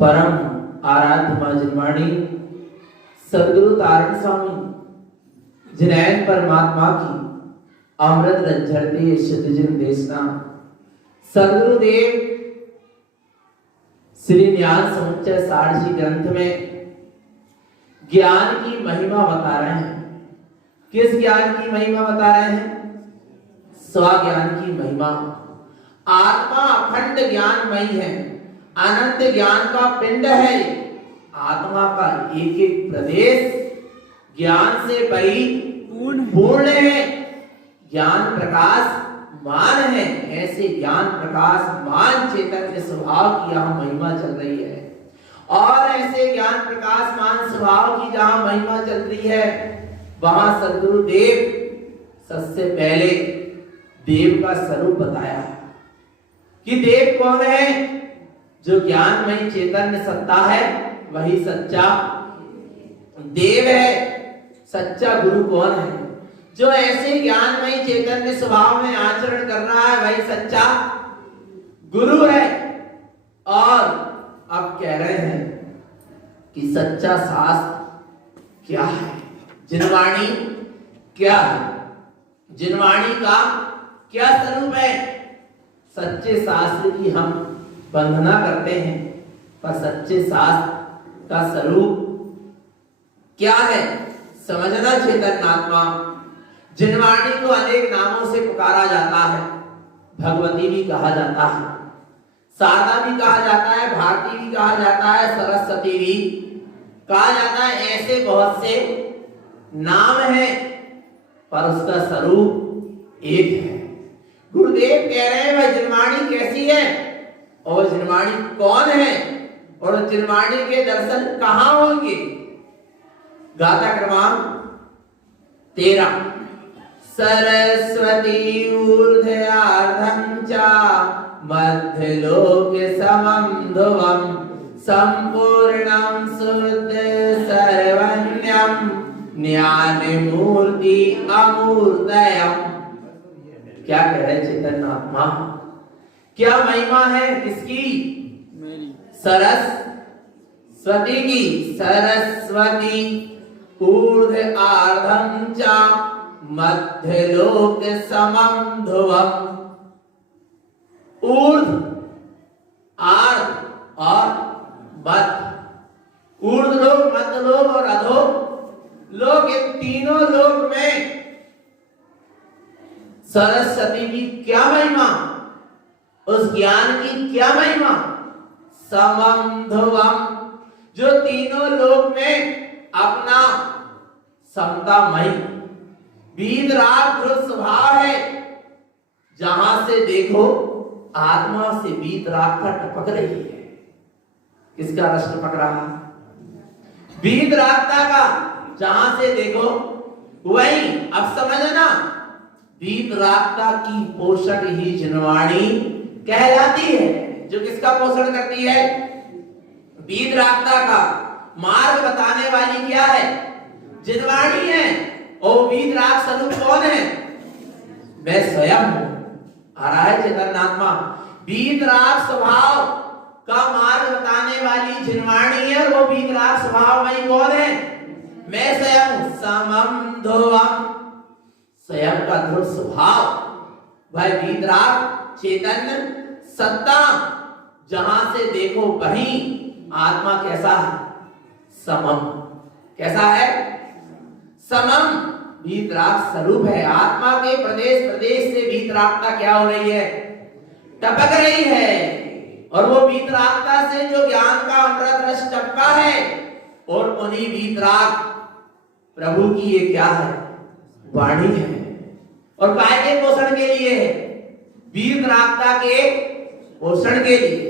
परम आराध्य मां जिनवाणी सदगुरु तारण स्वामी जिनैन परमात्मा की अमृत रंझरती शुद्धजिन देशना सदगुरु देव श्री ज्ञान समुच्चय सारसी ग्रंथ में ज्ञान की महिमा बता रहे हैं। किस ज्ञान की महिमा बता रहे हैं? स्वज्ञान की महिमा। आत्मा अखंड ज्ञानमयी है, अनंत ज्ञान का पिंड है। आत्मा का एक एक प्रदेश ज्ञान से परिपूर्ण है, ज्ञान प्रकाश मान है। ऐसे ज्ञान प्रकाश मान चैतन्य स्वभाव की यहाँ महिमा चल रही है। और ऐसे ज्ञान प्रकाश मान स्वभाव की जहां महिमा चल रही है, वहां सदगुरु देव सबसे पहले देव का स्वरूप बताया कि देव कौन है? जो ज्ञानमय चैतन्य सत्ता है वही सच्चा देव है। सच्चा गुरु कौन है? जो ऐसे ज्ञानमय चैतन्य स्वभाव में आचरण कर रहा है वही सच्चा गुरु है। और अब कह रहे हैं कि सच्चा शास्त्र क्या है, जिनवाणी क्या है, जिनवाणी का क्या स्वरूप है। सच्चे शास्त्र की हम वंदना करते हैं, पर सच्चे शास्त्र का स्वरूप क्या है समझना चेतन आत्मा। जिनवाणी को अनेक नामों से पुकारा जाता है। भगवती भी कहा जाता है, शारदा भी कहा जाता है, भारती भी कहा जाता है, सरस्वती भी कहा जाता है। ऐसे बहुत से नाम हैं, पर उसका स्वरूप एक है। गुरुदेव कह रहे हैं वह जिनवाणी कैसी है और जिनवाणी कौन है और जिनवाणी के दर्शन कहां होंगे। गाथा क्रमांक 13। सरस्वती ऊर्ध्यार्धं च मध्यलोक समं ध्रुवं संपूर्णं शुद्ध सर्वज्ञं ज्ञानमूर्ति अमूर्तयम्। क्या कह रहे चैतन्य आत्मा? क्या महिमा है किसकी? सरस्वती की। सरस्वती ऊर्ध्व आर्धं च मध्यलोक समं ध्रुवम्। ऊर्ध्व, आर्ध और मध्य। ऊर्ध्व लोक, मध्य लोक और अधो लोक, इन तीनों लोक में सरस्वती की क्या महिमा, उस ज्ञान की क्या महिमा। समम ध्रुवम, जो तीनों लोक में अपना समतामयी वीतराग ध्रुव स्वभाव है, जहां से देखो आत्मा से वीतराग का टपक रही है। किसका रस टपक रहा? वीतरागता का। जहां से देखो वही। अब समझना, वीतरागता की पोषक ही जिनवाणी कहलाती है। जो किसका पोषण करती है? वीतरागता का। मार्ग बताने वाली क्या है? जिनवाणी है। और वीतराग स्वरूप कौन है? मैं स्वयं हूं। आ रहा है चैतन्य आत्मा। वीतराग स्वभाव का मार्ग बताने वाली जिनवाणी है। वो वीतराग स्वभाव वही कौन है? मैं स्वयं हूं। समम ध्रुवम, स्वयं का ध्रुव स्वभाव वह वीतराग चैतन्य सत्ता। जहां से देखो वहीं आत्मा कैसा है? समम। कैसा है? समम वीतराग स्वरूप है। आत्मा के प्रदेश प्रदेश से वीतरागता क्या हो रही है? टपक रही है। और वो वीतरागता से जो ज्ञान का अमृत रस टपका है, और उन्हीं वीतराग प्रभु की ये क्या है? वाणी है। और काय के पोषण के लिए है? वीतरागता के पोषण के लिए।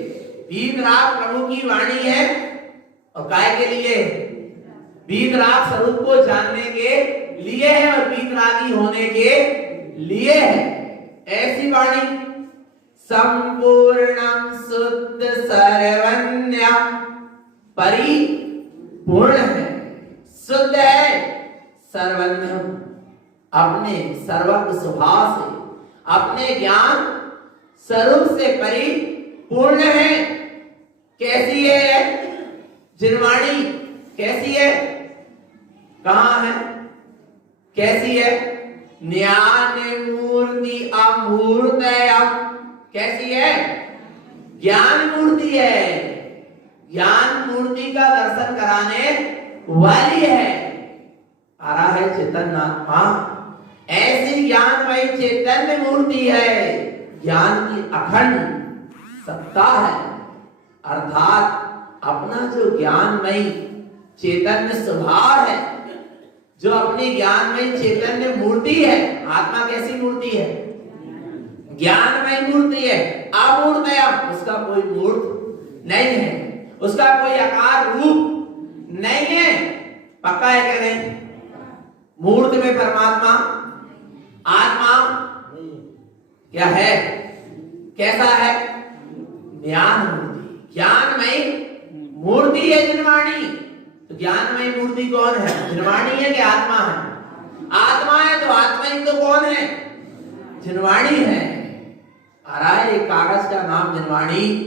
वीतराग प्रभु की वाणी है। और काय के लिए? वीतराग स्वरूप को जानने के लिए है और वीतरागी होने के लिए है। ऐसी वाणी संपूर्णम शुद्ध सर्वन्यम परिपूर्ण है, शुद्ध है, सर्वन्यम अपने सर्वज्ञ स्वभाव से, अपने ज्ञान स्वरूप से परिपूर्ण है। कैसी है जिनवाणी? कैसी है? कहां है? कैसी है? ज्ञान मूर्ति अमूर्तयम्। कैसी है? ज्ञान मूर्ति है। ज्ञान मूर्ति का दर्शन कराने वाली है। आ रहा है चैतन्य आत्मा। ऐसी ज्ञानमयी चैतन्य मूर्ति है। ज्ञान की अखंड सत्ता है। अर्थात अपना जो ज्ञानमयी चैतन्य स्वभाव है, जो अपनी ज्ञानमयी चैतन्य मूर्ति है। आत्मा कैसी मूर्ति है? ज्ञानमय मूर्ति है। अमूर्तयम्, उसका कोई मूर्त नहीं है, उसका कोई आकार रूप नहीं है। पक्का है क्या? नहीं। मूर्त में परमात्मा, आत्मा क्या है? कैसा है? ज्ञान मूर्ति, ज्ञानमयी मूर्ति है जिनवाणी। तो ज्ञानमयी मूर्ति कौन है? जिनवाणी है कि आत्मा है? आत्मा है। तो आत्मा ही तो कौन है? जिनवाणी है। आ रहा है एक कागज का नाम जिनवाणी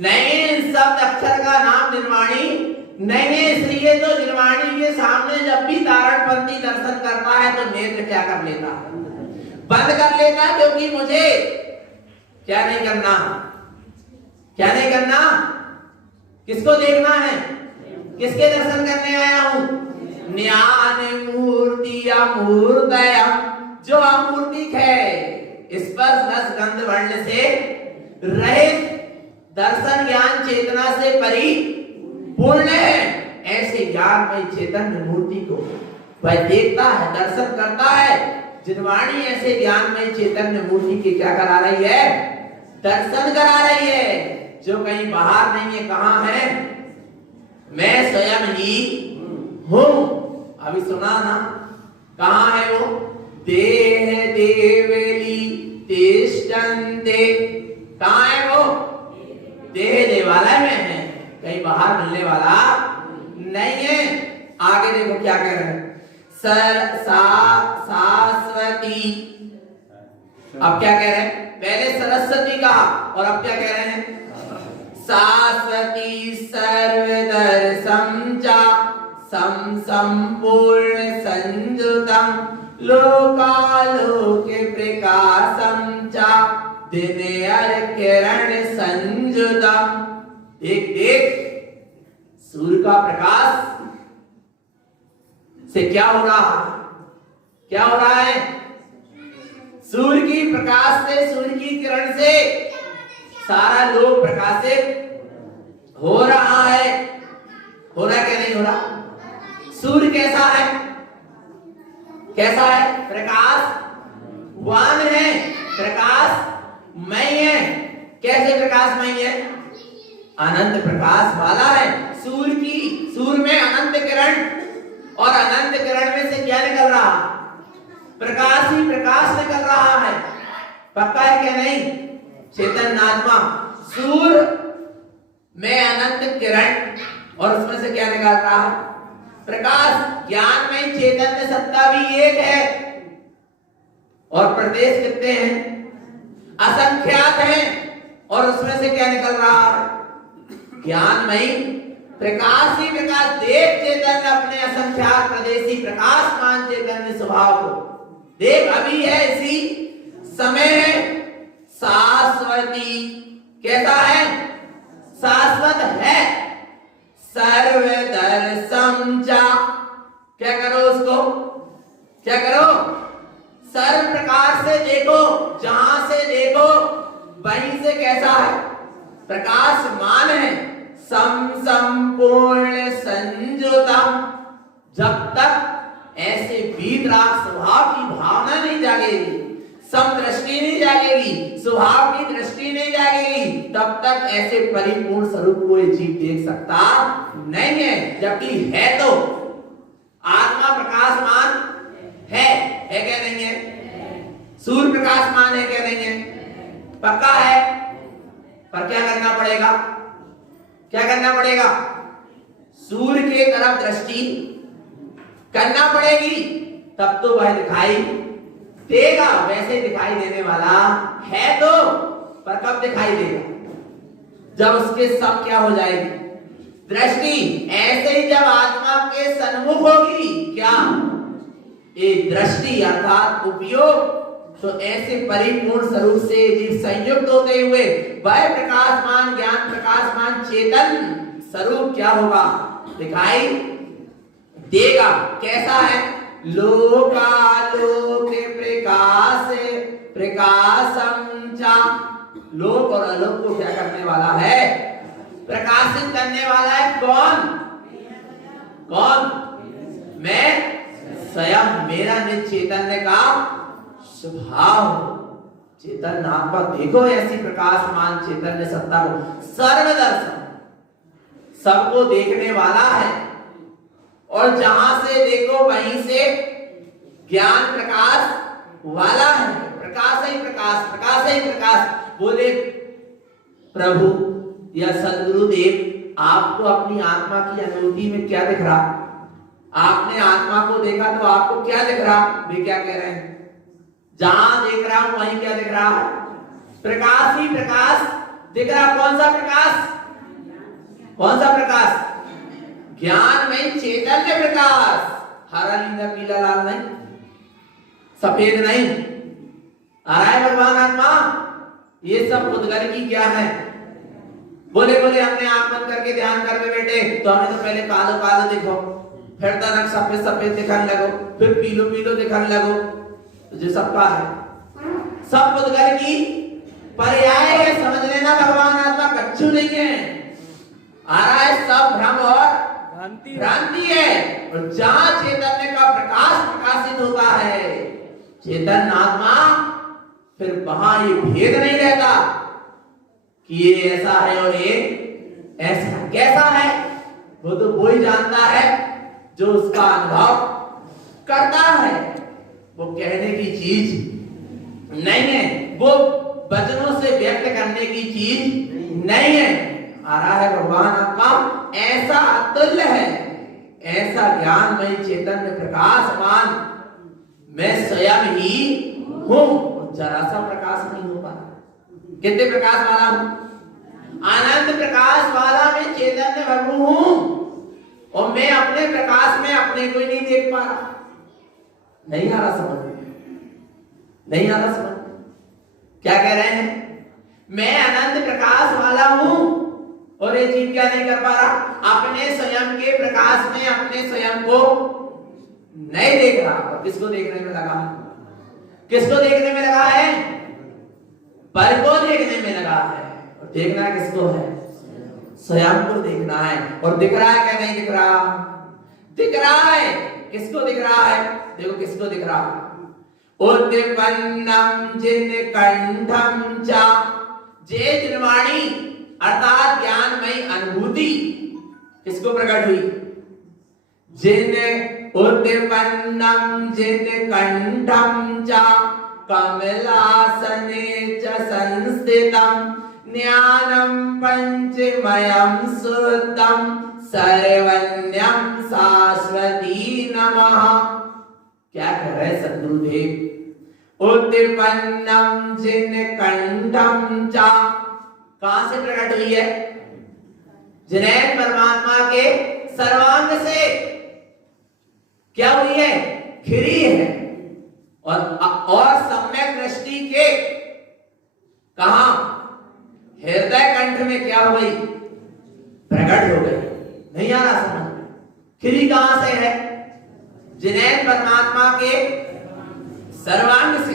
नहीं, शब्द अक्षर का नाम जिनवाणी नहीं है। इसलिए तो जिनवाणी के सामने जब भी तारणपंथी दर्शन करता है तो नेत्र क्या कर लेता? बंद कर लेता। क्योंकि मुझे क्या नहीं करना? क्या नहीं करना? किसको देखना है? किसके दर्शन करने आया हूं? ज्ञान मूर्ति अमूर्तयम्, जो अमूर्तिक है, स्पर्श रस गंध वर्ण से रहित, दर्शन ज्ञान चेतना से परिपूर्ण है। ऐसे ज्ञानमय चैतन्य मूर्ति को वह देखता है, दर्शन करता है। जिनवाणी ऐसे ज्ञानमय चैतन्य मूर्ति के क्या करा रही है? दर्शन करा रही है। जो कहीं बाहर नहीं है, कहां है? मैं स्वयं ही हूं। अभी सुना ना? कहां है वो? देह देवेली तिष्ठन्ते। कहां है वो? देह देवालय में है, कहीं बाहर मिलने वाला नहीं है। आगे देखो क्या कह रहे हैं? शाश्वती। अब क्या कह रहे हैं? पहले सरस्वती कहा और अब क्या कह रहे हैं? शाश्वती सर्वदर्शं च संपूर्ण संयुतम् लोकालोके प्रकाशं च दिने किरण संयुतम्। देख देख, सूर्य का प्रकाश से क्या हो रहा है? क्या हो रहा है? सूर्य की प्रकाश से, सूर्य की किरण से सारा लोक प्रकाशित हो रहा है। हो रहा है क्या नहीं हो रहा? सूर्य कैसा है? कैसा है? प्रकाशवान है, प्रकाशमय है। कैसे प्रकाशमय है? अनंत प्रकाश वाला है। सूर्य में अनंत किरण, और अनंत किरण में से क्या निकल रहा? प्रकाश ही प्रकाश निकल रहा है। पक्का है क्या नहीं? चेतन आत्मा सूर्य में अनंत किरण, और उसमें से क्या निकल रहा है? प्रकाश। ज्ञान में चैतन्य सत्ता भी एक है, और प्रदेश कितने हैं? असंख्यात हैं, और उसमें से क्या निकल रहा है? ज्ञानमयी प्रकाश ही प्रकाश। देख चैतन्य अपने असंख्यात प्रदेशी प्रकाशमान चैतन्य स्वभाव को देख। अभी है, इसी समय है, शाश्वती। कैसा है? शाश्वत है। सर्वदर्शम चा। क्या करो उसको? क्या करो? सर्व प्रकार से देखो, जहां से देखो वहीं से कैसा है? प्रकाशमान है। संपूर्ण संयुतम। जब तक ऐसे वीतराग स्वभाव की भावना नहीं जागेगी, समदृष्टि नहीं जागेगी, स्वभाव की दृष्टि नहीं जागेगी, तब तक ऐसे परिपूर्ण स्वरूप को जीव देख सकता नहीं है। जबकि है तो आत्मा प्रकाशमान है क्या नहीं है? सूर्य प्रकाशमान है क्या नहीं है? पक्का है। पर क्या करना पड़ेगा? क्या करना पड़ेगा? सूर्य के तरफ दृष्टि करना पड़ेगी, तब तो वह दिखाई देगा। वैसे दिखाई देने वाला है तो, पर कब दिखाई देगा? जब उसके सब क्या हो जाएगी? दृष्टि। ऐसे ही जब आत्मा के सन्मुख होगी क्या? ये दृष्टि अर्थात उपयोग, तो ऐसे परिपूर्ण स्वरूप से जीव संयुक्त होते हुए वह प्रकाशमान ज्ञान प्रकाशमान चेतन स्वरूप क्या होगा? दिखाई देगा। कैसा है? लोकालोक प्रकाश प्रकाशम चा। लोक और अलोक को क्या करने वाला है? प्रकाशित करने वाला है। कौन? मैं स्वयं, मेरा निज चैतन्य का स्वभाव। चेतन आत्मा देखो ऐसी प्रकाशमान चैतन्य सत्ता को, सर्वदर्शन, सबको देखने वाला है, और जहां से देखो वहीं से ज्ञान प्रकाश वाला है। प्रकाश ही प्रकाश, प्रकाश ही प्रकाश। बोले प्रभु या सदगुरुदेव, आपको अपनी आत्मा की अनुभूति में क्या दिख रहा? आपने आत्मा को देखा तो आपको क्या दिख रहा? वे क्या कह रहे हैं? जहां देख रहा हूं वहीं क्या दिख रहा है? प्रकाश ही प्रकाश दिख रहा। कौन सा प्रकाश? कौन सा प्रकाश? ज्ञान में चैतन्य प्रकाश। हरा नीला पीला लाल नहीं, सफेद नहीं। आ रहा है भगवान आत्मा। ये सब उद्गल की क्या है? बोले हमने आंख बंद करके ध्यान कर रहे बेटे, तो हमें तो पहले कालो कालो देखो, फिर तनक सफेद सफेद दिखाने लगो, फिर पीलो पीलो दिखाने लगो। जो सबका है, सब उद्गल की पर्याय है। समझ लेना भगवान आत्मा कच्चू नहीं है। आ रहा है सब भ्रम और भ्रांति है। और जहां चैतन्य का प्रकाश प्रकाशित होता है चेतन आत्मा, फिर वहां ये भेद नहीं रहता कि ये ऐसा है और ये ऐसा। कैसा है वो तो वही जानता है जो उसका अनुभव करता है। वो कहने की चीज नहीं है, वो वचनों से व्यक्त करने की चीज नहीं है। आ रहा है भगवान आपका ऐसा अतुल्य है, ऐसा ज्ञानमय चैतन्य प्रकाशमान मैं स्वयं ही हूं। जरा सा प्रकाश नहीं हो पा रहा। कितने प्रकाश वाला हूं? आनंद प्रकाश वाला मैं चैतन्य प्रभु हूं, और मैं अपने प्रकाश में अपने को ही नहीं देख पा रहा। नहीं आ रहा समझ? नहीं आ रहा समझ? क्या कह रहे हैं? मैं अनंत प्रकाश वाला हूं, और ये जीव क्या नहीं कर पा रहा? अपने स्वयं के प्रकाश में अपने स्वयं को नहीं देख रहा। और किसको देखने में लगा? किसको देखने में लगा है? पर को देखने में लगा है। और देखना किसको है? स्वयं को देखना है। और दिख रहा है क्या नहीं दिख रहा? दिख रहा है। किसको दिख रहा है? देखो किसको दिख रहा है। उत्पन्नम जिन कंठम चा, जे जिनवाणी अर्थात ज्ञानमयी अनुभूति किसको प्रकट हुई? जिन उत्पन्नम जिन कंठम चा कमलासने च संस्थितम ज्ञानम पंचमयम शुद्धम सर्वज्ञम शाश्वती नमः। क्या कह रहे सद्गुरुदेव? उत्पन्नम जिन कंठम चा, कहां से प्रकट हुई है? जिनैन परमात्मा के सर्वांग से क्या हुई है? खिरी है। और सम्यक दृष्टि के कहा? हृदय कंठ में क्या हो गई? प्रकट हो गई। नहीं आ रहा समझ में? खिरी कहां से है? जिनैन परमात्मा के सर्वांग से।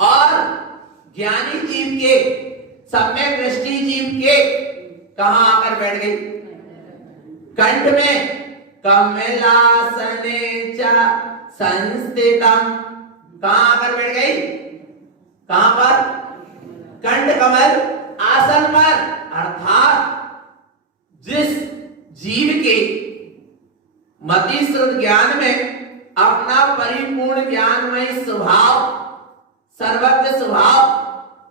और ज्ञानी जीव के, सम्यक दृष्टि जीव के कहां आकर बैठ गई? कंठ में। कमलासने च संस्थितम, कहां आकर बैठ गई? कहां पर? कंठ कमल आसन पर। अर्थात जिस जीव के मति श्रुत ज्ञान में अपना परिपूर्ण ज्ञानमय स्वभाव, सर्वज्ञ स्वभाव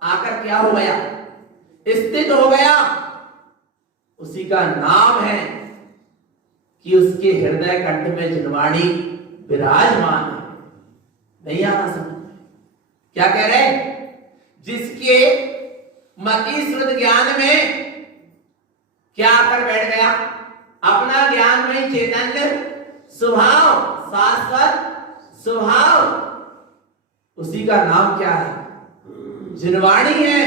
आकर क्या हो गया? स्थित हो गया, उसी का नाम है कि उसके हृदय कंठ में जिनवाणी विराजमान है। नहीं आना समझ में? क्या कह रहे? जिसके मति श्रुत ज्ञान में क्या आकर बैठ गया? अपना ज्ञानमय चैतन्य स्वभाव, शाश्वत स्वभाव, उसी का नाम क्या है? जिनवाणी है।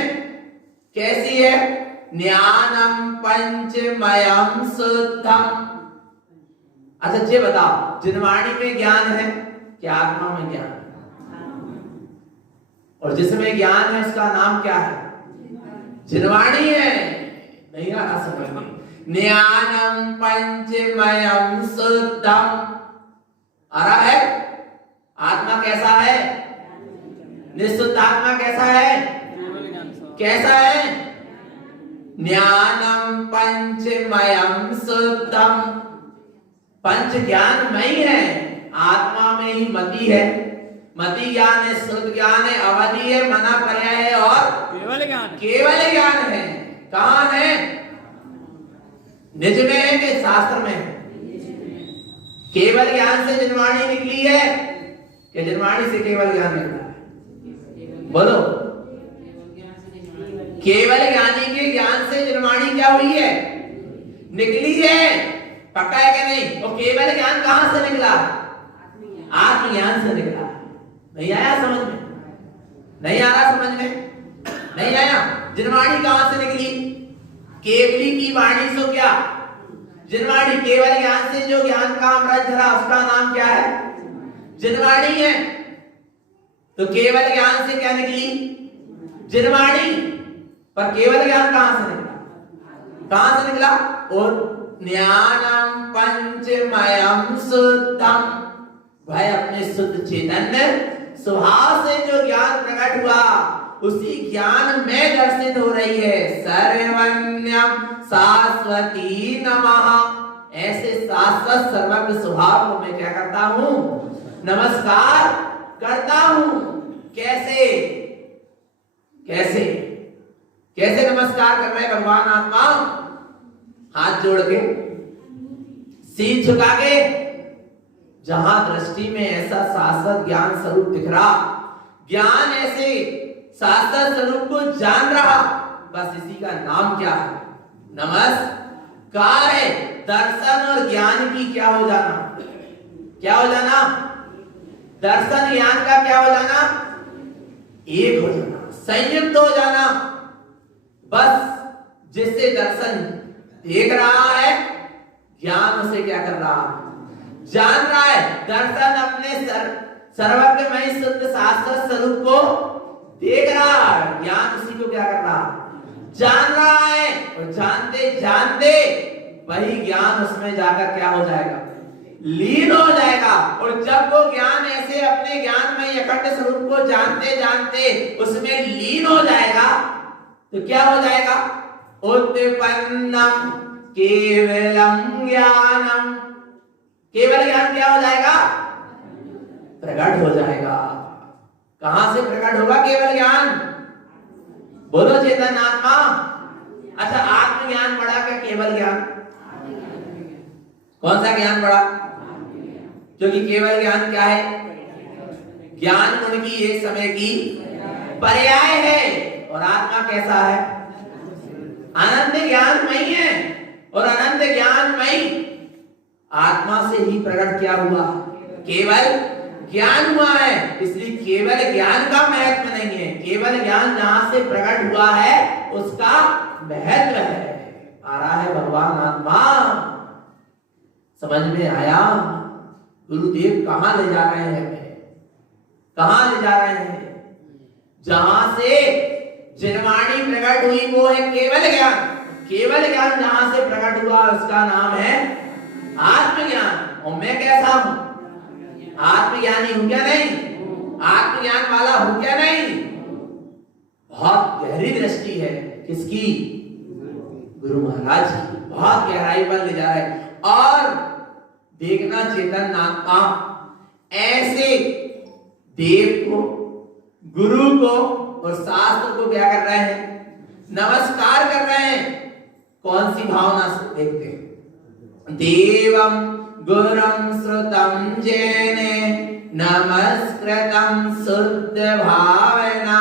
कैसी है? ज्ञानम पंचमयम शुद्धम। अच्छा ये बताओ, जिनवाणी में ज्ञान है क्या आत्मा में ज्ञान है? और जिसमें ज्ञान है उसका नाम क्या है? जिनवाणी है। नहीं आ रहा समझ में? ज्ञानम पंचमयम शुद्धम। आ रहा है? आत्मा कैसा है? निःशुद्ध आत्मा कैसा है? कैसा है? ज्ञानम पंचमयम शुद्धम। पंच ज्ञानमय है। आत्मा में ही मति है। मति ज्ञान है, शुद्ध ज्ञान है, अवधि है, मना पर्याय है और केवल ज्ञान। केवल ज्ञान है। कहां है? निज में है कि शास्त्र में है? केवल ज्ञान से जिनवाणी निकली है कि जिनवाणी से केवल ज्ञान निकला है? बोलो। केवल ज्ञानी के ज्ञान से जिनवाणी क्या हुई है? निकली है। पक्का है कि नहीं? और केवल ज्ञान कहां से निकला? आत्मज्ञान से निकला। नहीं आया समझ में? नहीं आ रहा समझ में? नहीं आया? जिनवाणी कहां से निकली? केवली की वाणी सो क्या? जिनवाणी। केवल ज्ञान से जो ज्ञान का अमृत झरा उसका नाम क्या है? जिनवाणी है। तो केवल ज्ञान से क्या निकली? जिनवाणी। पर केवल ज्ञान कहां से निकला? कहां से निकला? और ज्ञानम पंचमयम शुद्धम। भाई अपने शुद्ध चैतन्य स्वभाव से जो ज्ञान प्रकट हुआ उसी ज्ञान में दर्शित हो रही है सर्वज्ञम शाश्वती नमः। ऐसे शाश्वत सर्वज्ञ स्वभाव को मैं क्या करता हूं? नमस्कार करता हूं। कैसे? कैसे? कैसे नमस्कार कर रहे हैं भगवान आत्मा? हाथ जोड़ के, सीध झुका के। जहां दृष्टि में ऐसा शाश्वत ज्ञान स्वरूप दिख रहा, ज्ञान ऐसे शाश्वत स्वरूप को जान रहा, बस इसी का नाम क्या है? नमस्कार है। दर्शन और ज्ञान की क्या हो जाना? क्या हो जाना? दर्शन ज्ञान का क्या हो जाना? एक हो जाना, संयुक्त हो जाना। बस जिससे दर्शन देख रहा है, ज्ञान उसे क्या कर रहा है? जान रहा है। दर्शन अपने सर्वज्ञमय शुद्ध शाश्वत स्वरूप को देख रहा है, ज्ञान उसी को क्या कर रहा है? जान रहा है, और जानते जानते वही ज्ञान उसमें जाकर क्या हो जाएगा, लीन हो जाएगा। और जब वो ज्ञान ऐसे अपने ज्ञान में अखंड स्वरूप को जानते जानते उसमें लीन हो जाएगा, तो क्या हो जाएगा, उत्पन्नम केवलम ज्ञानम, केवल ज्ञान क्या हो जाएगा, प्रकट हो जाएगा। कहां से प्रकट होगा केवल ज्ञान, बोलो चेतन आत्मा। अच्छा, आत्मज्ञान बड़ा क्या केवल ज्ञान, कौन सा ज्ञान बड़ा, क्योंकि केवल ज्ञान क्या है, ज्ञान गुण की एक समय की पर्याय है, और आत्मा कैसा है, अनंत ज्ञानमयी है, और अनंत ज्ञानमयी आत्मा से ही प्रकट क्या हुआ, केवल ज्ञान हुआ है। इसलिए केवल ज्ञान का महत्व नहीं है, केवल ज्ञान जहां से प्रकट हुआ है उसका महत्व है। आ रहा है भगवान आत्मा, समझ में आया। गुरुदेव कहां ले जा रहे हैं, कहां ले जा रहे हैं, जहां से जिनवाणी प्रकट हुई वो है केवल ज्ञान। केवल ज्ञान जहां से प्रकट हुआ उसका नाम है आत्मज्ञान। और मैं कैसा हूं, आत्मज्ञानी हूं क्या नहीं, आत्मज्ञान वाला हूं क्या नहीं। बहुत गहरी दृष्टि है किसकी, गुरु महाराज की, बहुत गहराई पर ले जा रहे हैं। और देखना चेतन आत्मा ऐसे देव को, गुरु को और शास्त्र को क्या कर रहे हैं, नमस्कार कर रहे हैं। कौन सी भावना से, देखते हैं, देवम गुरुम श्रुतम जैने नमस्कृतम शुद्ध भावना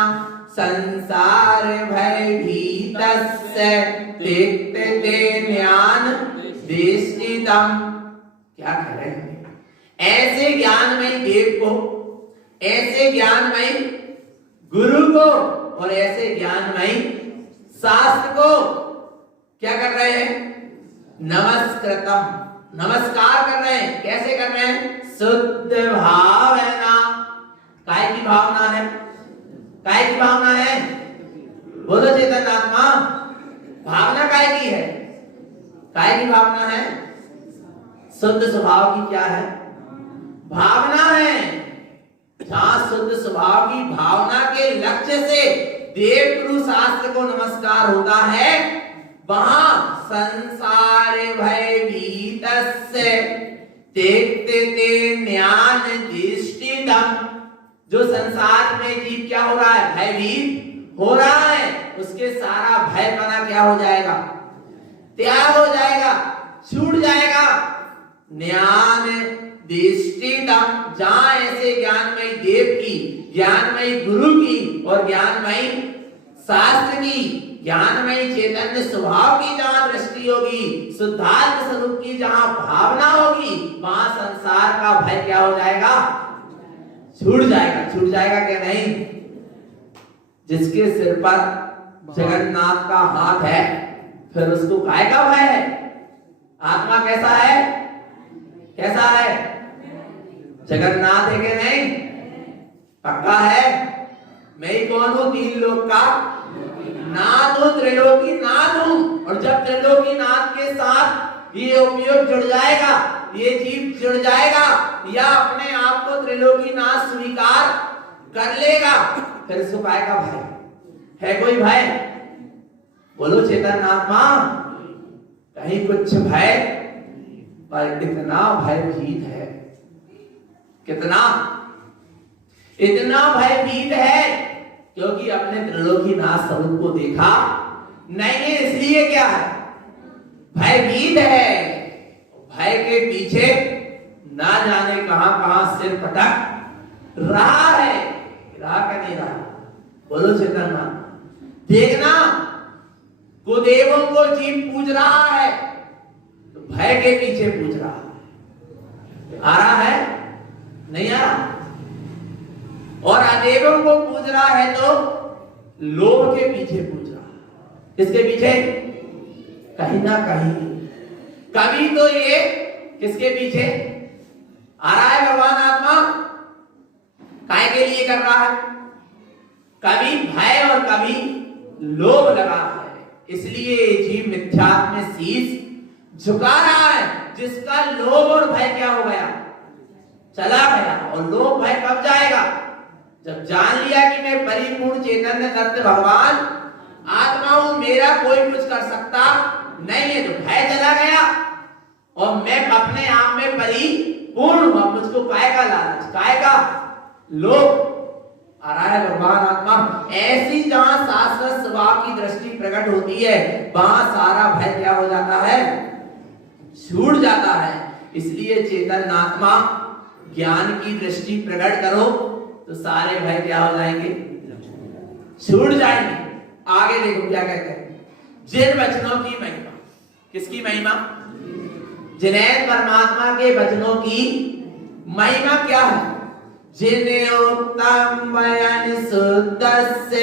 संसार भय भीतस्य तिक्तते ज्ञान दृष्टितम। क्या कह रहे हैं, ऐसे ज्ञानमय देव को, ऐसे ज्ञानमय गुरु को और ऐसे ज्ञानमय शास्त्र को क्या कर रहे हैं, नमस्कृतम, नमस्कार कर रहे हैं। कैसे कर रहे हैं, शुद्ध भावना, काय की भावना है, काय की भावना है, बोलो चेतन आत्मा, भावना काय की है, काय की भावना है, शुद्ध स्वभाव की क्या है, भावना है। जहां शुद्ध स्वभाव की भावना के लक्ष्य से देव गुरु शास्त्र को नमस्कार होता है, वहां संसार भय भीतस्य तिक्तते ज्ञान दृष्टितम। जो संसार में जीव क्या हो रहा है, भयभीत हो रहा है, उसके सारा भय पना क्या हो जाएगा, त्याग हो जाएगा, छूट जाएगा। ज्ञान दृष्टितम, जहां ऐसे ज्ञानमयी देव की, ज्ञानमयी गुरु की और ज्ञानमयी शास्त्र की, ज्ञानमयी चैतन्य स्वभाव की जहां दृष्टि होगी, शुद्धात्म स्वरूप की जहां भावना होगी, वहां संसार का भय क्या हो जाएगा, छूट जाएगा। छूट जाएगा क्या नहीं। जिसके सिर पर जगन्नाथ का हाथ है, फिर उसको काय का भय है। आत्मा कैसा है, कैसा है, जगन्नाथ है कि नहीं, पक्का है। मैं ही कौन हूं, तीन लोक का नाथ हूं, त्रिलोकी नाथ हूं। और जब त्रिलोकी नाथ के साथ ये उपयोग जुड़ जाएगा, ये जीव जुड़ जाएगा, या अपने आप को त्रिलोकी नाथ स्वीकार कर लेगा, फिर इसको काय का भय है, कोई भय, बोलो चेतन आत्मा। कहीं कुछ भय, पर इतना भयभीत है, कितना, इतना भयभीत है, क्योंकि अपने त्रिलोकीनाथ स्वरूप को देखा नहीं है, इसलिए क्या है, भयभीत है। भय के पीछे ना जाने कहां कहां सिर पटक रहा है, रहा का नहीं रहा, बोलो चेतन। देखना, कुदेवों को जीव पूज रहा है, तो भय के पीछे पूज रहा है। आ रहा है, नहीं आ रहा। और अदेवों को पूज रहा है तो लोभ के पीछे पूज रहा है। किसके पीछे, कहीं ना कहीं, कभी तो ये किसके पीछे आ रहा है, भगवान आत्मा काय के लिए कर रहा है, कभी भय और कभी लोभ लगा है। इसलिए जीव मिथ्यात्व में शीश झुका रहा है, जिसका लोभ और भय क्या हो गया, चला गया। और लोभ भय कब जाएगा, जब जान लिया कि मैं परिपूर्ण चैतन्य तत्व भगवान आत्मा हूं, मेरा कोई कुछ कर सकता नहीं है, तो भय चला गया और मैं अपने आप में परिपूर्ण हूं। मुझको काय का लालच, काय का लोभ आ रहा है भगवान आत्मा। ऐसी जहां शाश्वत स्वभाव की दृष्टि प्रकट होती है, वहां सारा भय क्या हो जाता है, छूट जाता है। इसलिए चेतन आत्मा ज्ञान की दृष्टि प्रकट करो तो सारे भय क्या हो जाएंगे, छूट जाएंगे। आगे देखो क्या कहते हैं, जिन वचनों की महिमा, किसकी महिमा, जिनैन परमात्मा के वचनों की महिमा क्या है, जिन्हें उक्तम वयन शुद्धस्य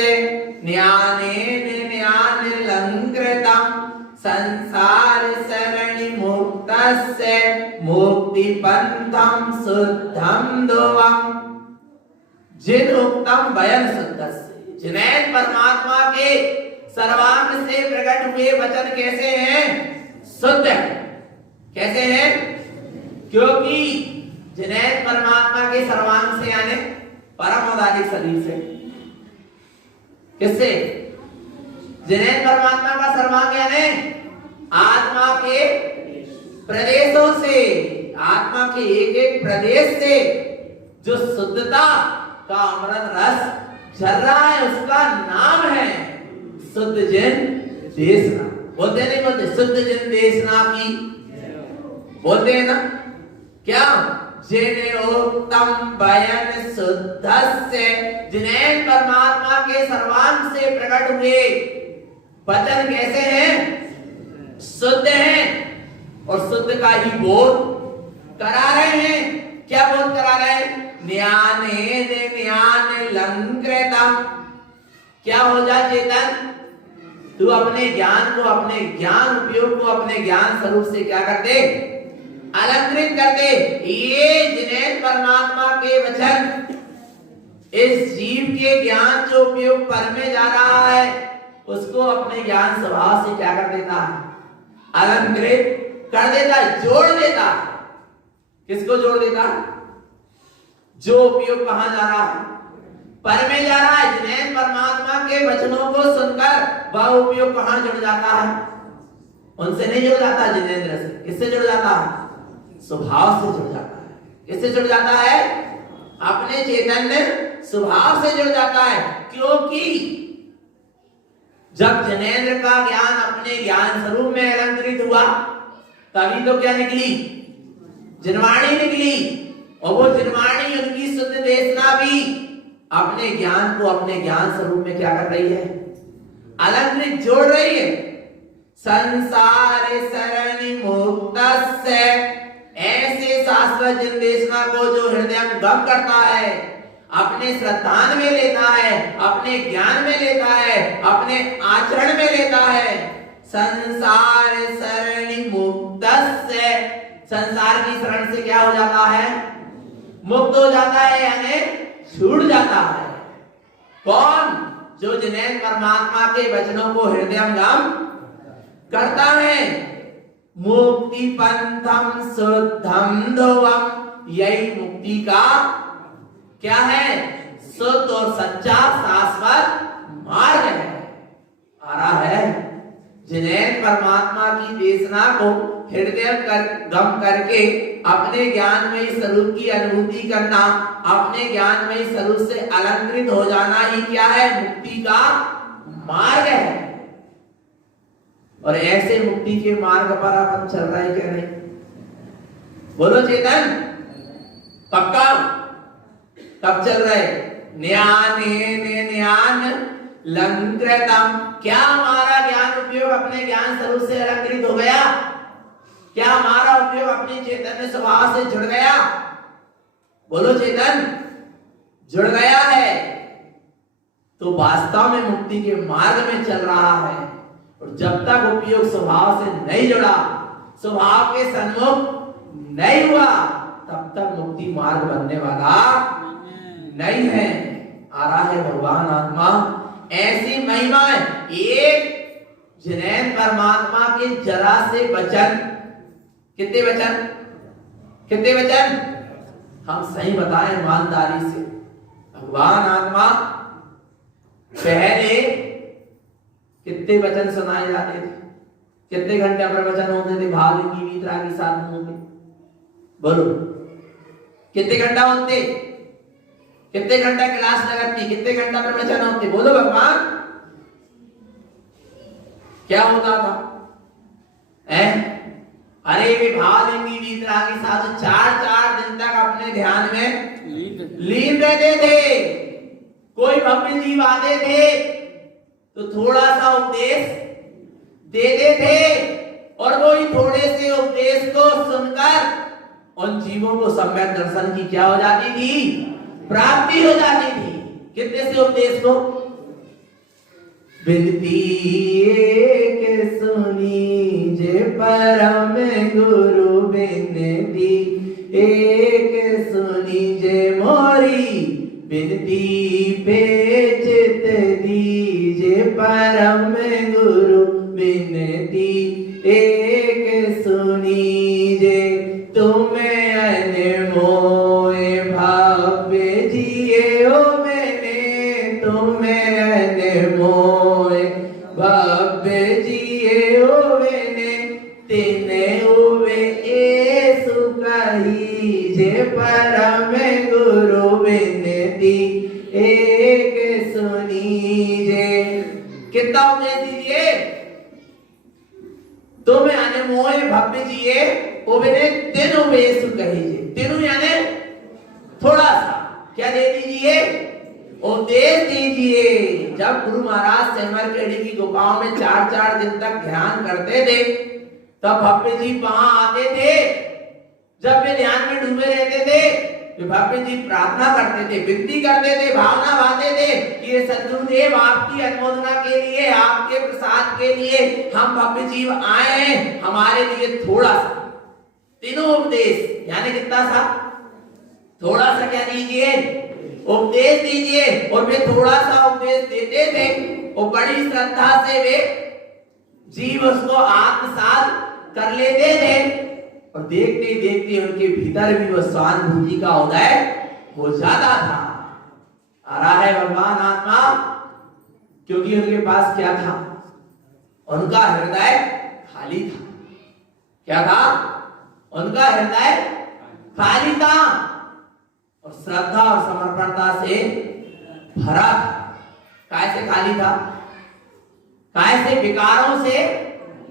ज्ञानेन ज्ञानलंकृतम् संसार सरणि मुक्तस्य मुक्ति पंथम शुद्धम दोवम्। जिन उक्तम वयन शुद्धस्य, जिनैन परमात्मा के सर्वांग से प्रकट हुए वचन कैसे हैं, शुद्ध है। कैसे हैं, क्योंकि जिनैन परमात्मा के सर्वांग से यानी परम औदारिक शरीर से, किससे, जिनैन परमात्मा का सर्वांग यानी आत्मा के प्रदेशों से, आत्मा के एक एक प्रदेश से जो शुद्धता का अमृत रस झर रहा है, उसका नाम है शुद्ध जिन देशना। बोलते नहीं बोलते, शुद्ध जिन देशना की बोलते हैं ना, क्या, जिन्हें उत्तम वयन शुद्धस्य, जिन्हें परमात्मा के सर्वांग से प्रकट हुए वचन कैसे हैं, शुद्ध हैं। और शुद्ध का ही बोध करा रहे हैं। क्या बोध करा रहे हैं, ज्ञानेन ज्ञानलंकृतम्। क्या हो जा चेतन, तू अपने ज्ञान को, अपने ज्ञान उपयोग को अपने ज्ञान स्वरूप से क्या कर दे, अलंकृत कर दे। ये जिन्हें परमात्मा के वचन इस जीव के ज्ञान जो उपयोग पर में जा रहा है, उसको अपने ज्ञान स्वभाव से क्या कर देता है, अलंकृत कर देता है, जोड़ देता है। किसको जोड़ देता है, जो उपयोग कहां जा रहा है, पर में जा रहा है। जिन्हें परमात्मा के वचनों को सुनकर वह उपयोग कहां जुड़ जाता है, उनसे नहीं जुड़ जाता, जिनेंद्र से। किससे जुड़ जाता है, स्वभाव से जुड़ जाता है। किससे जुड़ जाता है, अपने चैतन्य स्वभाव से जुड़ जाता है। क्योंकि जब जिनेंद्र का ज्ञान अपने ज्ञान स्वरूप में अलंकृत हुआ, तभी तो क्या निकली, जिनवाणी निकली। और वो जिनवाणी, उनकी शुद्ध देशना भी अपने ज्ञान को अपने ज्ञान स्वरूप में क्या कर रही है, अलंकृत जोड़ रही है। संसार सरणि मुक्तस्य, ऐसे शाश्वत जिन देशना को जो हृदय गम करता है, अपने श्रद्धान में लेता है, अपने ज्ञान में लेता है, अपने आचरण में लेता है। संसार सरणि मुक्तस्य, संसार की शरण से क्या हो जाता है, मुक्त हो जाता है, यानी छूट जाता है। कौन, जो जिन्हें परमात्मा के वचनों को हृदयंगम करता है। मुक्ति पंथम शुद्धम दोवम्, यही मुक्ति का क्या है, शुद्ध और सच्चा शाश्वत मार्ग है। आ रहा है, जिन्हें परमात्मा की देशना को हृदय गम करके अपने ज्ञान में इस स्वरूप की अनुभूति करना, अपने ज्ञान में इस स्वरूप से अलंकृत हो जाना ही क्या है, मुक्ति का मार्ग है। और ऐसे मुक्ति के मार्ग पर अपन चल रहे हैं क्या नहीं, बोलो चेतन, पक्का कब चल रहे, ज्ञानेन ज्ञानलंकृतम्। क्या हमारा ज्ञान उपयोग अपने ज्ञान स्वरूप से अलंकृत हो गया, क्या हमारा उपयोग अपने चैतन्य स्वभाव से जुड़ गया, बोलो चेतन, जुड़ गया है तो वास्तव में मुक्ति के मार्ग में चल रहा है। और जब तक उपयोग स्वभाव से नहीं जुड़ा, स्वभाव के सन्मुख नहीं हुआ, तब तक मुक्ति मार्ग बनने वाला नहीं है। आ रहा है भगवान आत्मा, ऐसी महिमा है। एक जिन्हें परमात्मा के जरा से वचन, कितने वचन, कितने वचन, हम सही बताएं ईमानदारी से, भगवान आत्मा पहले कितने वचन सुनाए जाते थे, कितने घंटे प्रवचन होते थे, भाव की मीत्रा के साथ होंगे, बोलो कितने घंटा होते, कितने घंटा क्लास लगती, कितने घंटा प्रवचन होते, बोलो भगवान क्या होता था? अरे वे भावलिंगी वीतरा के साथ 4-4 दिन तक अपने ध्यान में लीन रहते थे। कोई भव्य जीव आते थे तो थोड़ा सा उपदेश देते थे और वही थोड़े से उपदेश को सुनकर उन जीवों को सम्यक दर्शन की क्या हो जाती थी? प्राप्ति हो जाती थी। कितने से उपदेश को? बिनती एक सुनी जे परम गुरु बिनती एक सुनी जे मोरी बिनती पे चित दीजे परम गुरु बिनती एक सुनी जे तुम्हें अनमोल भाव्य जिए ओ मैंने तुम्हें अनमोल भाव्य जिए ओ मैंने तेने उवे ए सुकही जे परम गुरु बिनती एक सुनी जे। कितना उपदेश दीजिए? तुम्हें अनमोल भव्य जिए ओ मैंने तेनु वे सुकही, तेनु यानी थोड़ा सा क्या दे दीजिए? उपदेश दीजिए। जब गुरु महाराज सेमर केड़ी की गुफाओं में 4-4 दिन तक ध्यान करते थे तब भव्य जी वहां आते थे। जब वे ध्यान में डूबे रहते थे तो भव्य जी प्रार्थना करते थे, विनती करते थे, भावना बांधते थे कि ये सद्गुरुदेव आपकी अनुमोदना के लिए, आपके प्रसाद के लिए हम भव्य जीव आए हैं, हमारे लिए थोड़ा सा तीनों उपदेश यानी कितना सा? थोड़ा सा क्या दीजिए? उपदेश दीजिए। और वे थोड़ा सा उपदेश देते थे और बड़ी श्रद्धा से वे जीव उसको आत्मसात कर लेते थे और देखते देखते उनके भीतर भी वो सहानुभूति का उदय हो जाता था। आ रहा है भगवान आत्मा, क्योंकि उनके पास क्या था? उनका हृदय खाली था। क्या था? उनका हृदय खाली था और श्रद्धा और समर्पणता से भरा था। कैसे खाली था? कैसे? विकारों से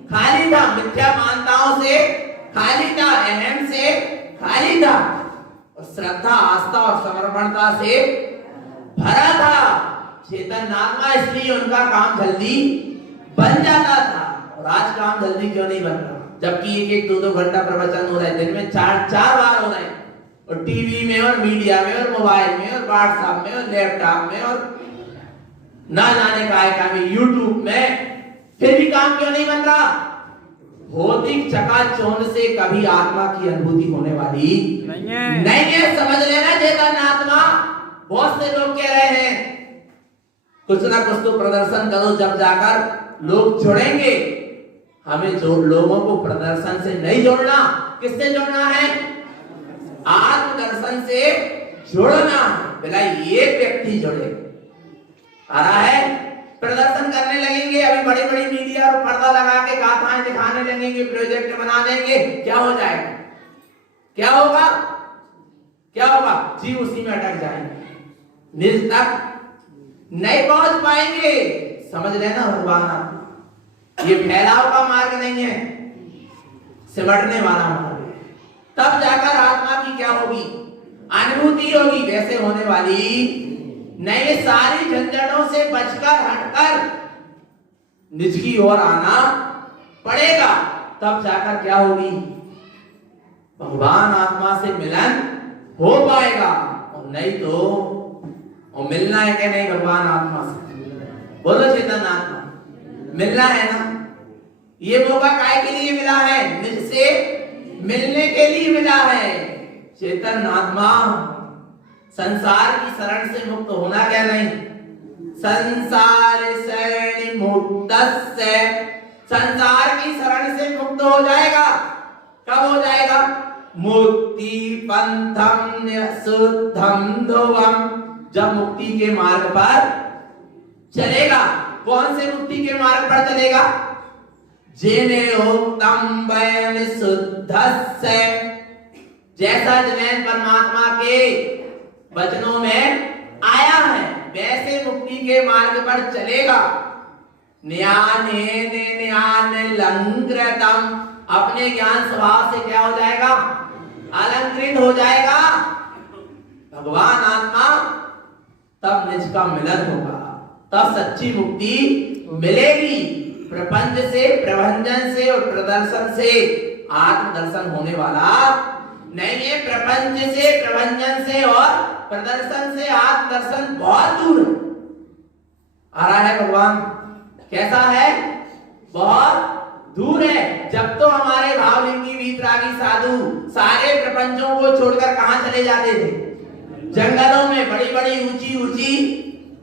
खाली था, मिथ्या मान्यताओं से खाली था, अहम से खाली था और श्रद्धा, आस्था और समर्पणता से भरा था। चेतन आत्मा, इसलिए उनका काम जल्दी बन जाता था। और आज काम जल्दी क्यों नहीं बन रहा? जबकि 1-1, 2-2 घंटा प्रवचन हो रहे हैं, दिन में 4-4 बार हो रहे हैं और टीवी में और मीडिया में और मोबाइल में और व्हाट्सएप में और लैपटॉप में और ना जाने का में यूट्यूब में, फिर भी काम क्यों नहीं बन रहा? भौतिक चकाचौंध से कभी आत्मा की अनुभूति होने वाली नहीं है। समझ लेना चेतन आत्मा। बहुत से लोग कह रहे हैं कुछ ना कुछ तो प्रदर्शन करो, जब जाकर लोग जुड़ेंगे। हमें जो लोगों को प्रदर्शन से नहीं जोड़ना, किससे जोड़ना है? आत्मदर्शन से जोड़ना है। बोला ये व्यक्ति जुड़े। आ रहा है? प्रदर्शन करने लगेंगे, अभी बड़ी बड़ी मीडिया और पर्दा लगा के गाथाएं दिखाने लगेंगे, प्रोजेक्ट बना देंगे, क्या हो जाएगा? क्या होगा? क्या होगा? जीव उसी में अटक जाएंगे, निज तक नहीं पहुंच पाएंगे। समझ लेना भगवान आप, ये फैलाव का मार्ग नहीं है, सिमटने वाला मार्ग है। तब जाकर आत्मा की क्या होगी? अनुभूति होगी। वैसे होने वाली नहीं। सारी झंझटों से बचकर हटकर निज की ओर आना पड़ेगा, तब जाकर क्या होगी? भगवान आत्मा से मिलन हो पाएगा। और नहीं तो और मिलना है कि नहीं भगवान आत्मा से? बोलो चेतन आत्मा, मिलना है ना? ये मौका काय के लिए मिला है? निज से मिलने के लिए मिला है। चेतन आत्मा संसार की शरण से मुक्त होना क्या नहीं? संसार शरण मुक्तस्य संसार की शरण से मुक्त हो जाएगा। कब हो जाएगा? मुक्ति पंथम शुद्धम ध्रुवम, जब मुक्ति के मार्ग पर चलेगा। कौन से मुक्ति के मार्ग पर चलेगा? जिने उत्तम वयन शुद्धस्य, जैसा जिनेन परमात्मा के वचनों में आया है वैसे मुक्ति के मार्ग पर चलेगा। न्यानेन न्यान लंकृतम, अपने ज्ञान स्वभाव से क्या हो जाएगा? अलंकृत हो जाएगा। भगवान आत्मा तब निज का मिलन होगा, तब सच्ची मुक्ति मिलेगी। प्रपंच से, प्रभंजन से और प्रदर्शन से आत्मदर्शन होने वाला नहीं है। प्रपंच से, प्रभंजन से और प्रदर्शन से आत्मदर्शन बहुत दूर है। आ रहा है भगवान कैसा है? बहुत दूर है। जब तो हमारे भावलिंगी वीतरागी साधु सारे प्रपंचों को छोड़कर कहां चले जाते थे? जंगलों में, बड़ी बड़ी ऊंची ऊंची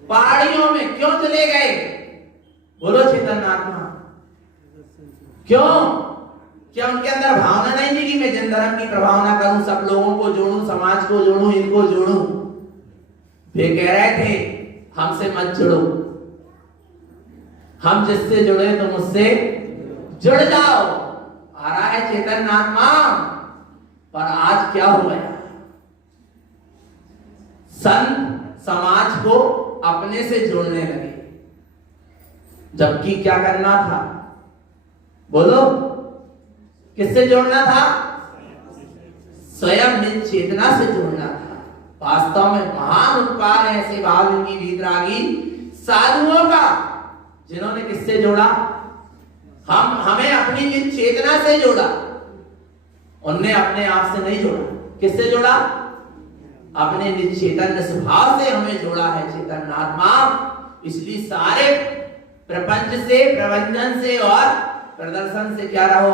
पहाड़ियों में। क्यों चले गए? बोलो चैतन्य आत्मा, क्यों? क्या उनके अंदर भावना नहीं थी कि मैं जन धर्म की प्रभावना करूं, सब लोगों को जोड़ूं, समाज को जोड़ूं, इनको जोड़ूं? वे कह रहे थे हमसे मत जुड़ो, हम जिससे जुड़े तुम उससे जुड़ जाओ। आ रहा है चेतन आत्मा। पर आज क्या हो गया? संत समाज को अपने से जोड़ने लगे, जबकि क्या करना था? बोलो, किससे जोड़ना था? स्वयं निज चेतना से जोड़ना था। वास्तव में महान उत्पाद है ऐसे भावलिंगी वीतरागी साधुओं का, जिन्होंने किससे जोड़ा? हमें अपनी निज चेतना से जोड़ा। उनने अपने आप से नहीं जोड़ा। किससे जोड़ा? अपने निज चैतन्य स्वभाव से हमें जोड़ा है चैतन्य आत्मा। इसलिए सारे प्रपंच से, प्रबंधन से और प्रदर्शन से क्या रहो?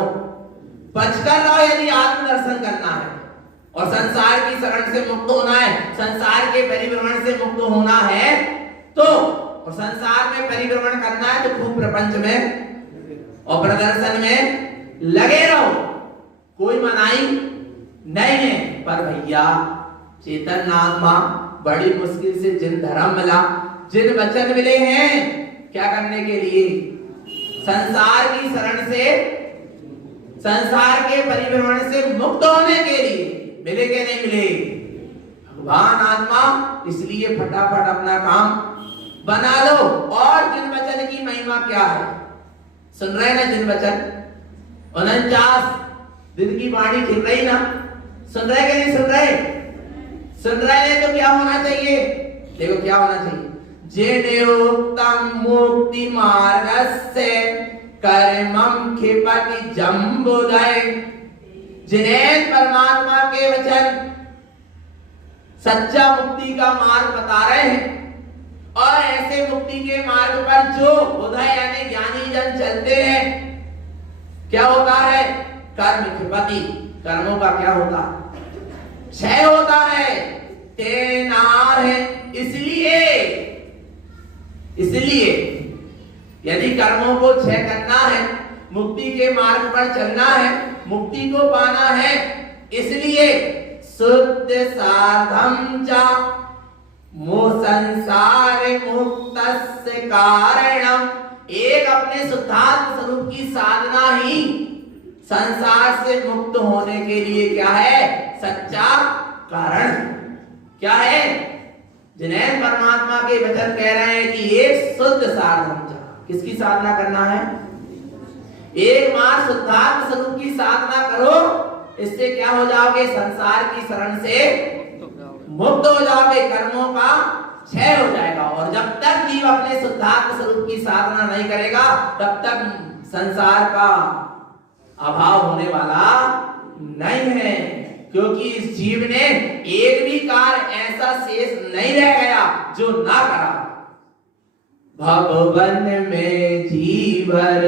बचकर रहो। यदि आत्मदर्शन करना है और संसार की शरण से मुक्त होना है, संसार के परिभ्रमण से मुक्त होना है, तो और संसार में परिभ्रमण करना है तो खूब प्रपंच में और प्रदर्शन में लगे रहो। कोई मनाही नहीं है। पर भैया चेतन आत्मा बड़ी मुश्किल से जिन धर्म मिला, जिन वचन मिले हैं, क्या करने के लिए? संसार की शरण से, संसार के परिभ्रमण से मुक्त होने के लिए मिले के नहीं मिले? भगवान आत्मा। इसलिए फटाफट अपना काम बना लो। और जिन वचन की महिमा क्या है? सुन रहे ना जिन वचन? 49 दिन की वाणी ठीक रही ना? सुन रहे कि नहीं सुन रहे? सुन रहे हैं तो क्या होना चाहिए? देखो क्या होना चाहिए? जिने उत्तम मुक्ति मार्गस्य कर्मम क्षिपति जम्बुदय, जिन्हें परमात्मा के वचन सच्चा मुक्ति का मार्ग बता रहे हैं, और ऐसे मुक्ति के मार्ग पर जो उदय यानी ज्ञानी जन चलते हैं, क्या होता है? कर्म क्षिपति, कर्मों का क्या होता है? क्षय होता है। तेनार है। इसलिए यदि कर्मों को क्षय करना है, मुक्ति के मार्ग पर चलना है, मुक्ति को पाना है, इसलिए शुद्ध साधम चा मो संसार मुक्तस्य कारणम, एक अपने शुद्धात्म स्वरूप की साधना ही संसार से मुक्त होने के लिए क्या है? सच्चा कारण क्या है? जिन्हें परमात्मा के वचन कह रहे हैं कि एक शुद्ध साधना। किसकी साधना करना है? एक मार शुद्धात्म स्वरूप की साधना करो। इससे क्या हो जाओगे? संसार की शरण से मुक्त हो जाओगे, कर्मों का क्षय हो जाएगा। और जब तक जीव अपने शुद्धात्म स्वरूप की साधना नहीं करेगा, तब तक संसार का अभाव होने वाला नहीं है। क्योंकि इस जीव ने एक भी कार्य ऐसा शेष नहीं रह गया जो ना करा। भगवन में जीवर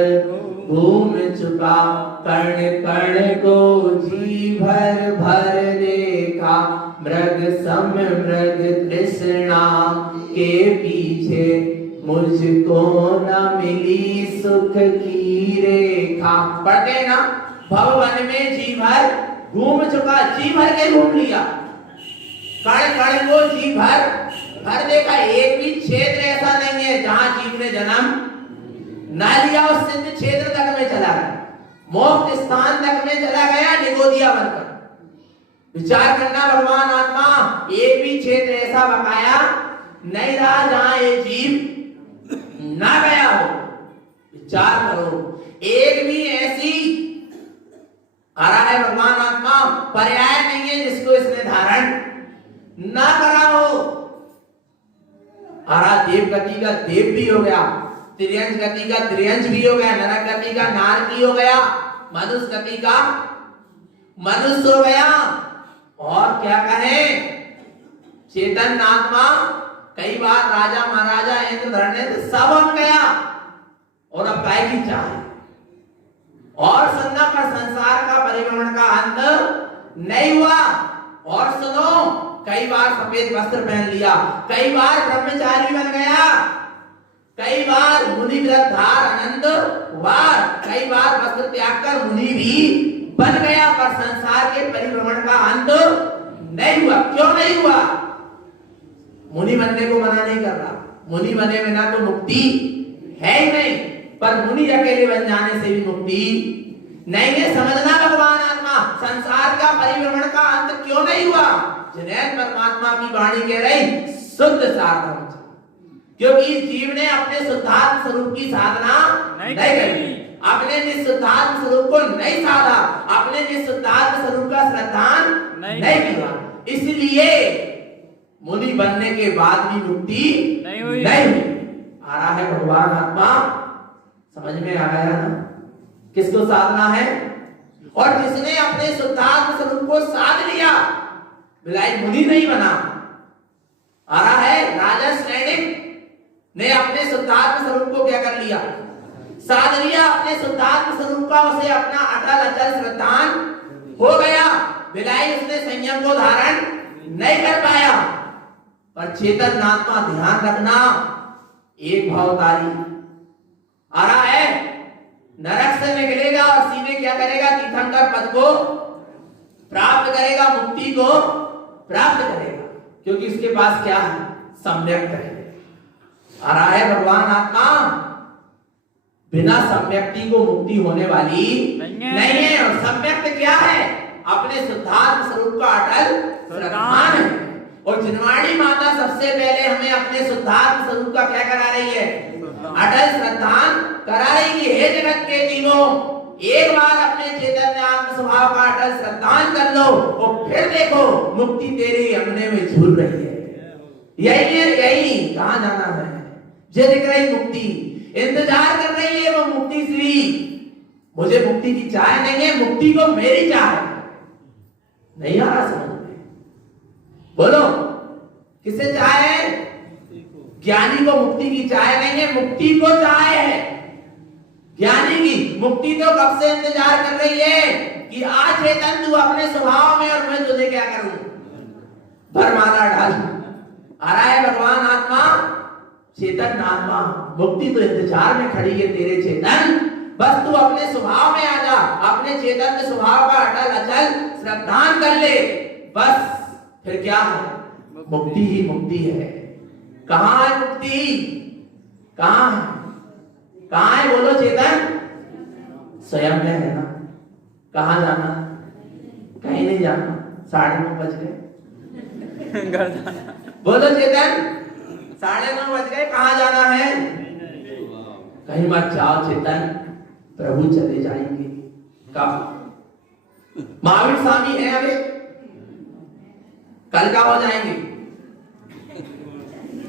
घूम चुका, कण कण को जी भर भर देखा, मृग सम मृग तृष्णा के पीछे मुझको न मिली सुख की रेखा। पढ़ते ना, भवन में जी भर घूम चुका, जी भर के घूम लिया, कण कण को जी भर देखा। एक भी क्षेत्र ऐसा नहीं है जहां जीव ने जन्म न लिया। उस सिद्ध क्षेत्र तक में चला गया, मोक्ष स्थान तक में चला गया निगोदिया बनकर। विचार करना, भगवान आत्मा एक भी क्षेत्र ऐसा बकाया नहीं रहा जहां ये जीव ना गया हो। विचार करो, एक भी ऐसी आ रहा है भगवान आत्मा पर्याय नहीं है जिसको इसने धारण ना करा हो। आ रहा देव गति का देव भी हो गया, त्रियंश गति का त्रियंश भी हो गया, नरक गति का नारकी हो गया, मनुष्य गति का मनुष्य हो गया। और क्या कहें, चेतन आत्मा कई बार राजा महाराजा इंद्र धर्मेंद्र सब बन गया और अब काय की चाह। और सुनना, पर संसार का परिभ्रमण का अंत नहीं हुआ। और सुनो, कई बार सफेद वस्त्र पहन लिया, कई बार ब्रह्मचारी बन गया, कई बार मुनि व्रतधार आनंद हुआ, कई बार वस्त्र त्याग कर मुनि भी बन गया, पर संसार के परिभ्रमण का अंत नहीं हुआ। क्यों नहीं हुआ? मुनि बनने को मना नहीं कर रहा, मुनि बने बिना तो मुक्ति है ही नहीं, पर मुनि अकेले बन जाने से भी मुक्ति नहीं है। समझना भगवान आत्मा, संसार का परिभ्रमण का अंत क्यों नहीं हुआ? जिन्हें परमात्मा की वाणी कह रही शुद्ध साधना, क्योंकि जीव ने अपने शुद्धात्म स्वरूप की साधना नहीं करी, अपने निशुद्धात्म स्वरूप को नहीं साधा, अपने निशुद्धात्म स्वरूप का श्रद्धान नहीं किया। इसलिए मुनि बनने के बाद भी मुक्ति नहीं हुई। आ रहा है भगवान आत्मा, समझ में आ गया ना किसको साधना है? और जिसने अपने शुद्धात्म स्वरूप को साध लिया, बिलाई मुनि नहीं बना। आ रहा है राजा सैनिक ने अपने शुद्धात्म स्वरूप को क्या कर लिया? साध लिया अपने शुद्धात्म स्वरूप का, उसे अपना अटल अचल श्रद्धान हो गया। बिलाई उसने संयम को धारण नहीं कर पाया। पर चेतन आत्मा ध्यान रखना, एक भावतारी आ रहा है, नरक से निकलेगा और सीधे क्या करेगा? तीर्थंकर पद को प्राप्त करेगा, मुक्ति को प्राप्त करेगा, क्योंकि उसके पास क्या है? सम्यक है। आ रहा है भगवान आत्मा, बिना सम्यक्ति को मुक्ति होने वाली नहीं है। और सम्यक्त क्या है? अपने शुद्धात्म स्वरूप का अटल श्रद्धान है। और जिनवाणी माता सबसे पहले हमें अपने शुद्धात्म स्वरूप का क्या करा रही है? अटल श्रद्धान करा रही है। हे जगत के जीवों, एक बार अपने चैतन्य आत्म स्वभाव का अटल श्रद्धान कर लो और फिर देखो मुक्ति तेरे हमने में झूल रही है। यही है, यही कहां जाना है? जे दिख रही मुक्ति, इंतजार कर रही है वो मुक्ति श्री। मुझे मुक्ति की चाह नहीं है, मुक्ति को मेरी चाह है। नहीं आ रहा समझ में? बोलो, किसे चाह है? ज्ञानी को मुक्ति की चाह नहीं है, मुक्ति को चाह है। ज्ञानी की मुक्ति तो कब से इंतजार कर रही है कि आज चेतन तू अपने स्वभाव में और मैं तुझे क्या करूं? भरमाला डाल। आ रहा है भगवान आत्मा, चेतन आत्मा, मुक्ति तो इंतजार में खड़ी है तेरे चेतन। बस तू अपने स्वभाव में आ जा, अपने चेतन स्वभाव का अटल अचल श्रद्धान कर ले, बस फिर क्या है? मुक्ति ही मुक्ति है। कहां है मुक्ति? कहां है? कहां है? बोलो चेतन। स्वयं में है ना। कहां जाना? कहीं नहीं जाना। 9:30 बज गए। बोलो चेतन, 9:30 बज गए, कहां जाना है? कहीं मत जाओ चेतन, प्रभु चले जाएंगे। कब? महावीर स्वामी है अभी, कल का हो जाएंगे।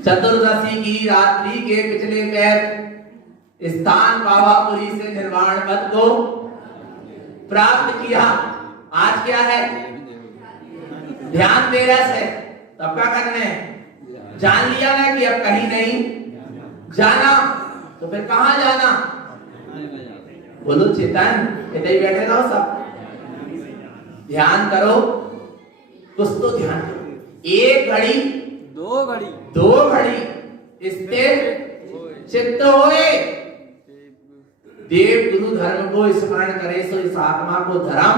चतुर्दशी की रात्रि के पिछले पैर स्थान पावापुरी से निर्वाण पद को प्राप्त किया। आज क्या है? ध्यान 13 से। तब क्या करने? जान लिया ना कि अब कहीं नहीं जाना, तो फिर कहां जाना? बोलो चेतन, इधर ही बैठे रहो सब, ध्यान करो, कुछ तो ध्यान करो। 1 घड़ी 2 घड़ी स्थिर चित्त होए। देव गुरु धर्म को स्मरण करे सो इस आत्मा को धर्म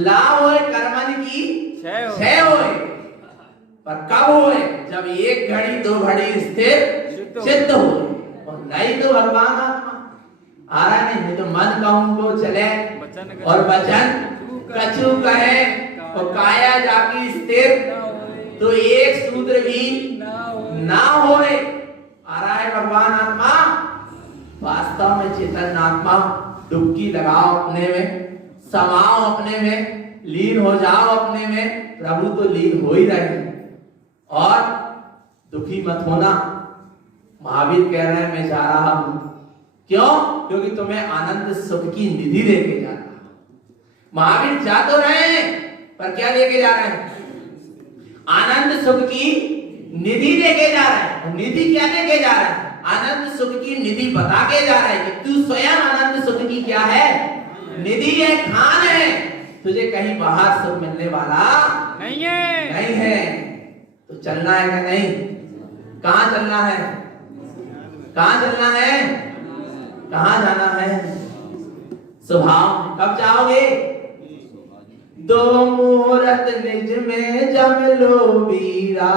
लाभ होए, कर्मन की क्षय होए। पर कब होए? जब एक घड़ी दो घड़ी स्थिर चित्त होए। और नहीं तो भगवान आत्मा आ रहा नहीं तो मन कहूं को चले और वचन कछु कहे तो काया जाकी स्थिर तो एक सूत्र भी ना होए। आ रहा है भगवान आत्मा। वास्तव में चेतन आत्मा डुबकी लगाओ अपने में, समाओ अपने में, लीन हो जाओ अपने में। प्रभु तो लीन हो ही रहे हैं। और दुखी मत होना। महावीर कह रहे हैं मैं जा रहा हूं। क्यों? क्योंकि तुम्हें आनंद सुख की निधि लेके जा रहा हूं। महावीर जा तो रहे हैं पर क्या लेके जा रहे हैं? आनंद सुख की निधि लेके जा रहे हैं। और निधि क्या लेके जा रहे हैं? आनंद सुख की निधि बता के जा रहे हैं कि तू स्वयं आनंद सुख की क्या है? निधि है, खान है। तुझे कहीं बाहर सुख मिलने वाला नहीं है। तो चलना है कि नहीं? कहां चलना है? कहां चलना है? कहां जाना है? स्वभाव। कब जाओगे? दो मुहूर्त निज में जम लो वीरा।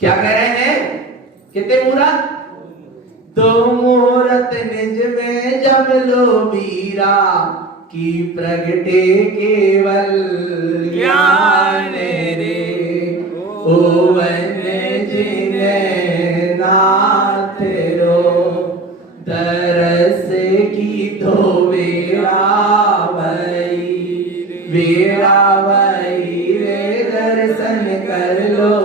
क्या कह रहे हैं? कितने मुहूर्त? दो मुहूर्त निज में जम लो वीरा की प्रगटे केवल ज्ञान रे। ओवन जिने नाथ रो दरस की धोवेरा वही रे दर्शन कर लो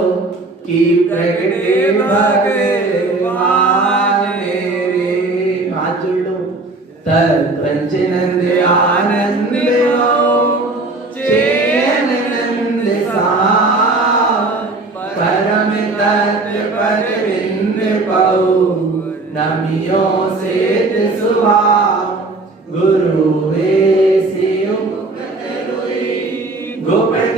कि प्रगटे भगवान रे। हाथ जोड़ लो। तत्वंचनंद आनंद चैन नंद सा परम तत्व पद बिंद पाओ नमियो सेत सुभा गुरु वे सियो गुप्त